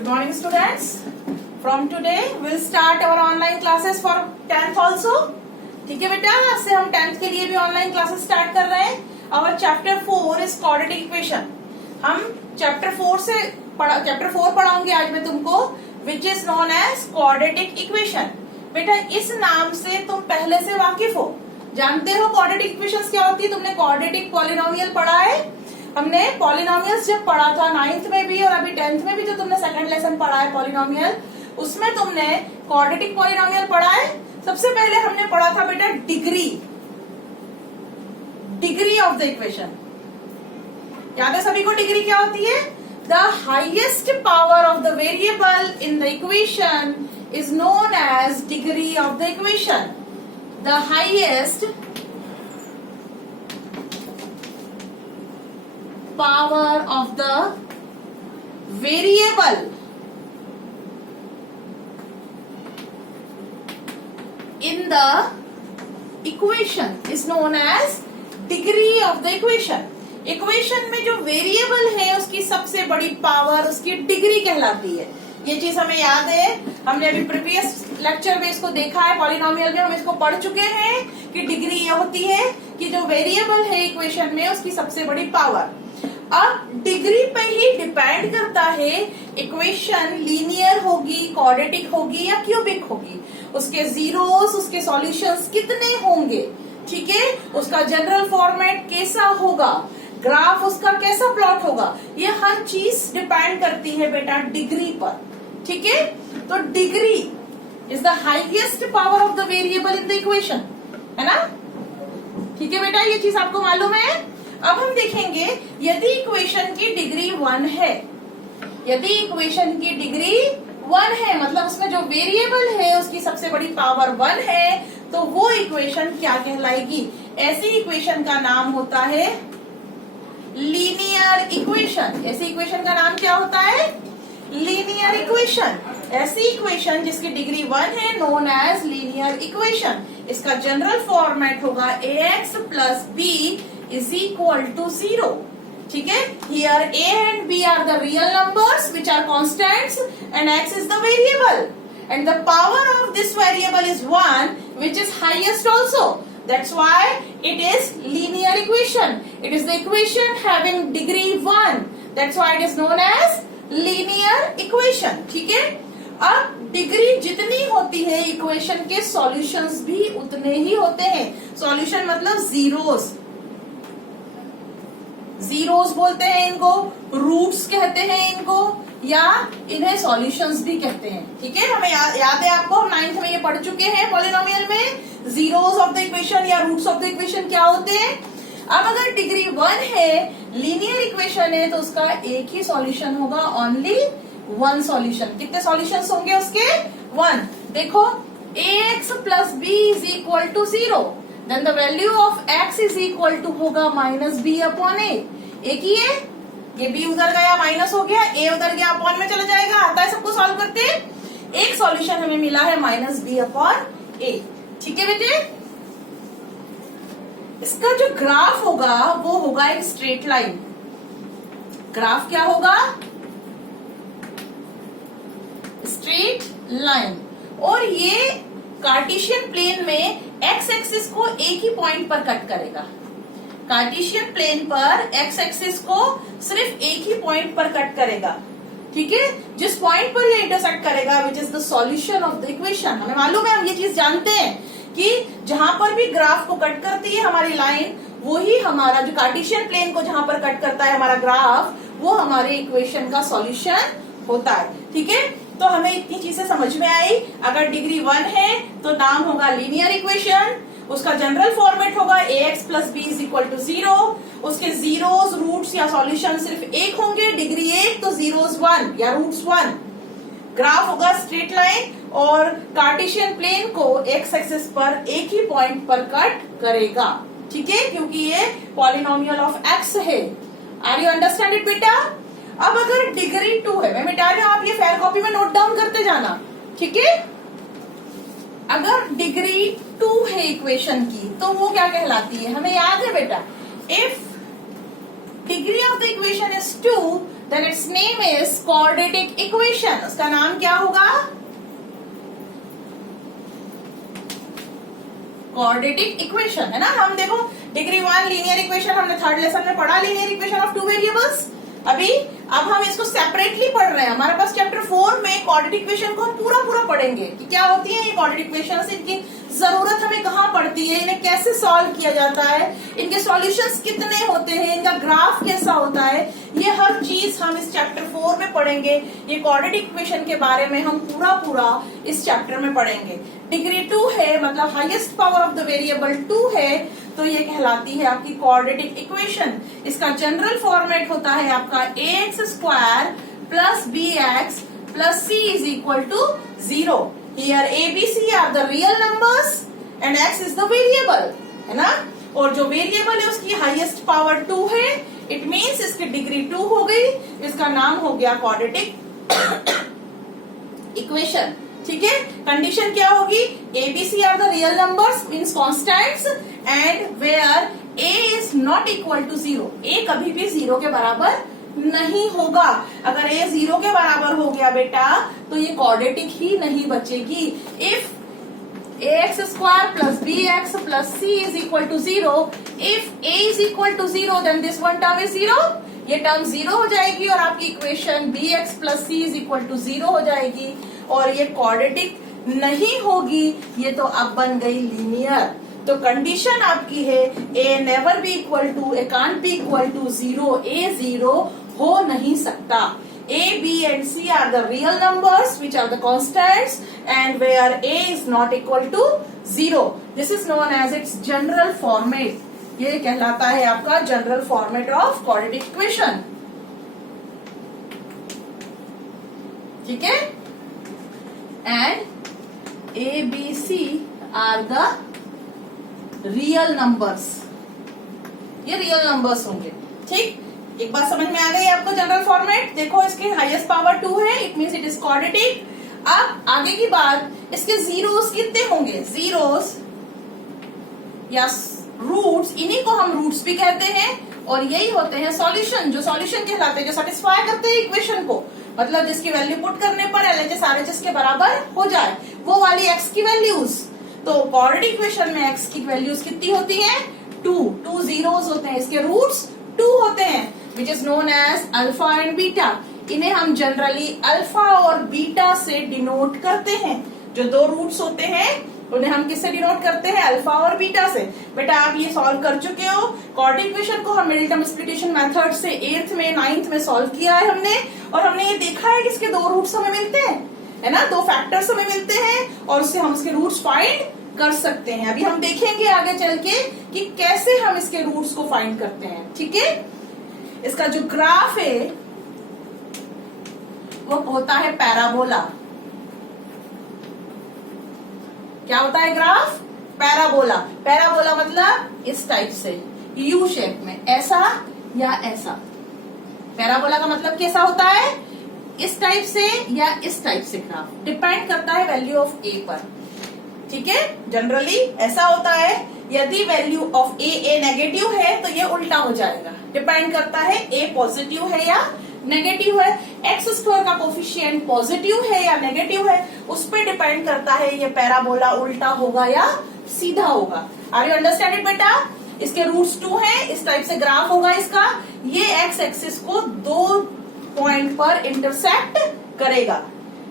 Good morning, students. From today, we'll start our online classes for 10th also. ठीक है बेटा, आज से हम 10th के लिए भी ऑनलाइन क्लासेस स्टार्ट कर रहे हैं. Our chapter 4 is quadratic equation. हम चैप्टर 4 पढ़ाऊंगी आज मैं तुमको, which is known as quadratic equation. बेटा इस नाम से तुम पहले से वाकिफ हो, जानते हो quadratic equations क्या होती है. तुमने quadratic polynomial पढ़ा है. हमने पॉलिनोमियल्स जब पढ़ा था 9th में भी और अभी 10th में भी जो तुमने सेकंड लेसन पढ़ा है पॉलिनोमियल, उसमें तुमने क्वाड्रेटिक पॉलिनोमियल पढ़ा है. सबसे पहले हमने पढ़ा था बेटा डिग्री ऑफ द इक्वेशन. याद है सभी को डिग्री क्या होती है? The highest power of the variable in the equation is known as degree of the equation. The highest power of the variable in the equation is known as degree of the equation. Equation में जो variable है उसकी सबसे बड़ी power उसकी degree कहलाती है. ये चीज हमें याद है, हमने अभी प्रीवियस लेक्चर में इसको देखा है. पॉलिनोमियल में हम इसको पढ़ चुके हैं कि डिग्री ये होती है कि जो वेरिएबल है इक्वेशन में उसकी सबसे बड़ी पावर. अब डिग्री पे ही डिपेंड करता है इक्वेशन लीनियर होगी, क्वाड्रेटिक होगी या क्यूबिक होगी, उसके जीरोस, उसके सॉल्यूशंस कितने होंगे, ठीक है, उसका जनरल फॉर्मेट कैसा होगा, ग्राफ उसका कैसा प्लॉट होगा, ये हर चीज डिपेंड करती है बेटा डिग्री पर. ठीक है, तो degree is the highest power of the variable in the equation, है ना. ठीक है बेटा, ये चीज आपको मालूम है. अब हम देखेंगे यदि इक्वेशन की डिग्री 1 है, यदि इक्वेशन की डिग्री 1 है मतलब उसमें जो वेरिएबल है उसकी सबसे बड़ी पावर 1 है, तो वो इक्वेशन क्या कहलाएगी? ऐसी इक्वेशन का नाम होता है लीनियर इक्वेशन. ऐसी इक्वेशन का नाम क्या होता है? Linear equation. ऐसी इक्वेशन जिसकी डिग्री 1 है नोन एज लीनियर इक्वेशन. इसका जनरल फॉर्मेट होगा ax plus b is equal to 0. ठीक है, here a and b are the real numbers which are constants and x is the variable and the power of this variable is 1 which is highest also. That's why it is linear equation. It is the equation having degree 1. That's why it is known as linear equation. ठीक है, अब degree जितनी होती है equation के solutions भी उतने ही होते हैं. सॉल्यूशन मतलब जीरोस, जीरोस बोलते हैं इनको, रूट्स कहते हैं इनको, या इन्हें सॉल्यूशंस भी कहते हैं. ठीक है, हमें याद है आपको, हम 9th में ये पढ़ चुके हैं पॉलिनोमियल में जीरोस ऑफ द इक्वेशन या रूट्स ऑफ द इक्वेशन क्या होते हैं. अब अगर डिग्री 1 है, लीनियर इक्वेशन है, तो उसका एक ही सॉल्यूशन होगा, ओनली 1 सॉल्यूशन. कितने सॉल्यूशंस होंगे उसके? 1. देखो ax plus b is equal to 0. Then the value of x is equal to होगा माइनस b अपॉन a. एक ही है, ये b उधर गया माइनस हो गया, a उधर गया अपॉन में चला जाएगा. आता है सबको सॉल्व करते. एक सॉल्यूशन हमें मिला है माइनस b अपॉन a. ठीक है बेटे, इसका जो ग्राफ होगा वो होगा एक स्ट्रेट लाइन. ग्राफ क्या होगा? Straight line. और ये कार्टेशियन प्लेन में एक्स एक्सिस को एक ही पॉइंट पर कट करेगा. कार्टेशियन प्लेन पर एक्स एक्सिस को सिर्फ एक ही पॉइंट पर कट करेगा. ठीक है, जिस पॉइंट पर ये इंटरसेक्ट करेगा which is the solution of the equation. हमें मालूम है, हम ये चीज जानते हैं कि जहां पर भी ग्राफ को कट करती है हमारी लाइन, वही हमारा जो कार्टेशियन प्लेन को जहां पर कट करता है हमारा ग्राफ, वो हमारे इक्वेशन का सॉल्यूशन होता है. ठीक है, तो हमें इतनी चीजें समझ में आई. अगर डिग्री 1 है तो नाम होगा लीनियर इक्वेशन. उसका जनरल फॉर्मेट होगा ax plus b is equal to 0. उसके जीरोस, रूट्स या सॉल्यूशन सिर्फ एक होंगे. डिग्री 1 तो जीरोस 1 या रूट्स 1. ग्राफ होगा स्ट्रेट लाइन और कार्टेशियन प्लेन को एक्स एक्सिस पर एक ही पॉइंट पर कट करेगा. ठीक है, क्योंकि ये पॉलिनोमियल ऑफ x है. आर यू अंडरस्टैंड इट बेटा? अब अगर डिग्री 2 है, मैं मिटा रही हूं, आप ये फेयर कॉपी में नोट डाउन करते जाना. ठीक है, अगर डिग्री 2 है इक्वेशन की तो वो क्या कहलाती है? हमें याद है बेटा, if degree of the equation is 2 then its name is quadratic equation. उसका नाम क्या होगा? क्वाड्रेटिक इक्वेशन, है ना। हम देखो डिग्री 1 लीनियर इक्वेशन हमने थर्ड लेसन में पढ़ा, linear equation of two variables. अब हम इसको सेपरेटली पढ़ रहे हैं। हमारे पास चैप्टर 4 में क्वाड्रेटिक इक्वेशन को हम पूरा पढ़ेंगे कि क्या होती है ये क्वाड्रेटिक इक्वेशंस, इनकी जरूरत हमें कहाँ पड़ती है, इन्हें कैसे सॉल्व किया जाता है, इनके सॉल्यूशंस कितने होते हैं, इनका ग्राफ कैसा होता है, ये हर चीज हम इस चैप्टर 4 में पढ़ेंगे। ये क्वाड्रेटिक इक्वेशन के बारे में हम पूरा इस चैप्टर में पढ़ेंगे। डिग्री 2 है, मतलब highest power of the variable 2 है, तो ये कहलाती है आपकी क्वाड्रेटिक इक्वेशन। इसका जनरल फॉर्मेट होता है आपका ax² plus bx plus c is equal to 0। Here a b c are the real numbers and x is the variable, है ना। और जो वेरिएबल है उसकी हाईएस्ट पावर 2 है, इट मीन्स इसकी डिग्री 2 हो गई, इसका नाम हो गया क्वाड्रेटिक इक्वेशन। ठीक है, कंडीशन क्या होगी? a b c are the real numbers means constants and where a is not equal to 0। a कभी भी 0 के बराबर नहीं होगा। अगर a 0 के बराबर हो गया बेटा तो ये क्वाड्रेटिक ही नहीं बचेगी। If ax² plus bx plus c is equal to 0, if a is equal to 0 then this one term is 0, ये टर्म 0 हो जाएगी और आपकी equation bx plus c is equal to 0 हो जाएगी और ये क्वाड्रेटिक नहीं होगी, ये तो अब बन गई लीनियर। तो कंडीशन आपकी है a never be equal to, a can't be equal to 0, a 0 हो नहीं सकता। a, b and c are the real numbers which are the constants and where a is not equal to 0. This is known as its general format. ये कहलाता है आपका general format of quadratic equation. ठीक है, and a, b, c are the real numbers, ये real numbers होंगे। ठीक, एक बात समझ में आ गई आपको जनरल फॉर्मेट। देखो इसकी हाईएस्ट पावर 2 है, it means it is quadratic. अब आगे की बात, इसके जीरोस कितने होंगे? जीरोस या रूट्स, इन्हीं को हम रूट्स भी कहते हैं और यही होते हैं सॉल्यूशन, जो सॉल्यूशन कहलाते हैं, जो सेटिस्फाई करते हैं इक्वेशन को, मतलब जिसकी वैल्यू पुट करने पर LHS RHS के बराबर हो जाए, वो वाली x की वैल्यूज। तो क्वाड्रेटिक इक्वेशन में x की वैल्यूज कितनी होती हैं? 2 जीरोस होते हैं, इसके रूट्स 2 होते हैं, which is known as alpha and beta. इन्हें हम जनरली अल्फा और बीटा से डिनोट करते हैं। जो 2 रूट्स होते हैं उन्हें हम किससे डिनोट करते हैं? अल्फा और बीटा से। बेटा आप ये सॉल्व कर चुके हो। क्वाड्रेटिक इक्वेशन को हम मिडिल टर्म स्प्लिटेशन मेथड से 8th में 9th में सॉल्व किया है हमने, और हमने ये देखा है कि इसके 2 रूट्स हमें मिलते हैं, है ना, 2 फैक्टर्स हमें मिलते हैं और उससे हम इसके रूट्स फाइंड कर सकते हैं। अभी हम देखेंगे आगे चल के कि कैसे हम इसके रूट्स को फाइंड करते हैं। ठीक है, इसका जो ग्राफ है वो होता है पैराबोला। क्या होता है ग्राफ? पैराबोला। पैराबोला मतलब इस टाइप से, यू शेप में, ऐसा या ऐसा। पैराबोला का मतलब कैसा होता है? इस टाइप से या इस टाइप से ग्राफ, डिपेंड करता है वैल्यू ऑफ ए पर। ठीक है, जनरली ऐसा होता है। यदि वैल्यू ऑफ ए नेगेटिव है तो ये उल्टा हो जाएगा, डिपेंड करता है ए पॉजिटिव है या नेगेटिव है, x² का कोफिशिएंट पॉजिटिव है या नेगेटिव है, उस पर डिपेंड करता है ये पैराबोला उल्टा होगा या सीधा होगा। आर यू अंडरस्टैंड इट बेटा? इसके रूट्स 2 हैं, इस टाइप से ग्राफ होगा इसका। ये x एक्सिस को 2 पॉइंट पर इंटरसेक्ट करेगा।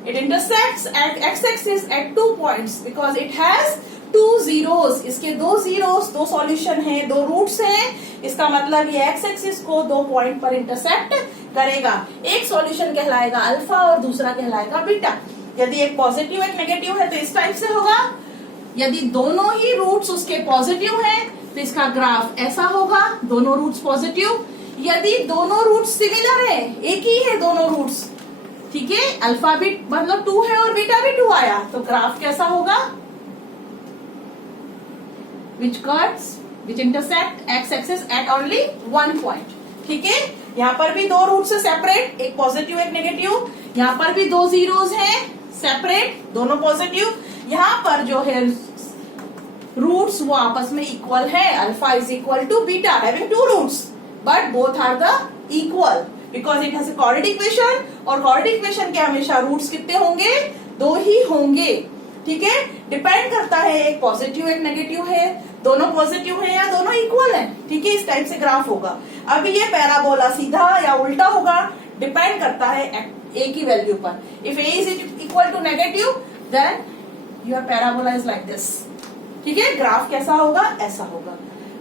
It intersects at x-axis at 2 points because it has 2 zeros. इसके 2 zeros, 2 सॉल्यूशन हैं, 2 रूट्स हैं। इसका मतलब ये x-axis को 2 पॉइंट पर इंटरसेक्ट करेगा। एक सॉल्यूशन कहलाएगा अल्फा और दूसरा कहलाएगा बीटा। यदि एक पॉजिटिव एक नेगेटिव है तो इस टाइप से होगा। यदि दोनों ही रूट्स उसके पॉजिटिव हैं तो इसका ग्राफ ऐसा होगा, दोनों रूट्स पॉजिटिव। यदि दोनों रूट्स सिमिलर है, एक ही है दोनों रूट्स, ठीक है, अल्फा भी मतलब 2 है और बीटा भी 2 आया, तो ग्राफ कैसा होगा? विच intersect x axis at only 1 point. ठीक है, यहाँ पर भी 2 रूट से सेपरेट, एक पॉजिटिव एक नेगेटिव। यहाँ पर भी 2 जीरोस हैं सेपरेट, दोनों पॉजिटिव। यहाँ पर जो है रूट्स वो आपस में इक्वल है, alpha is equal to beta having 2 roots but both are the equal. Because it has a quadratic equation, और क्वाड्रेटिक इक्वेशन के हमेशा रूट्स कितने होंगे, 2 ही होंगे। ठीक है, डिपेंड करता है एक पॉजिटिव एक नेगेटिव है, दोनों पॉजिटिव है या दोनों इक्वल है। ठीक है, इस टाइप से ग्राफ होगा। अभी ये पैराबोला सीधा या उल्टा होगा, डिपेंड करता है ए की वैल्यू पर। If a is equal to negative then your parabola is like this. ठीक है, ग्राफ कैसा होगा, ऐसा होगा।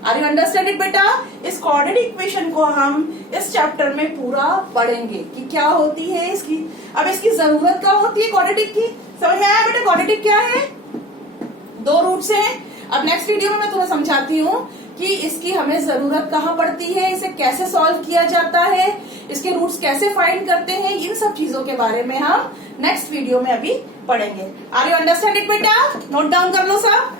आर यू अंडरस्टैंड इट बेटा? इस क्वाड्रेटिक इक्वेशन को हम इस चैप्टर में पूरा पढ़ेंगे कि क्या होती है इसकी, अब इसकी जरूरत क्या होती है क्वाड्रेटिक की। समझ में आया बेटा क्वाड्रेटिक क्या है? 2 रूट्स हैं। अब नेक्स्ट वीडियो में मैं तुम्हें समझाती हूँ कि इसकी हमें जरूरत कहाँ पड़ती है, इसे कैसे सॉल्व किया जाता है, इसके रूट्स कैसे फाइंड करते हैं, इन सब चीजों के बारे में हम नेक्स्ट वीडियो में अभी पढ़ेंगे। आर यू अंडरस्टैंड इट बेटा? नोट डाउन कर लो सब।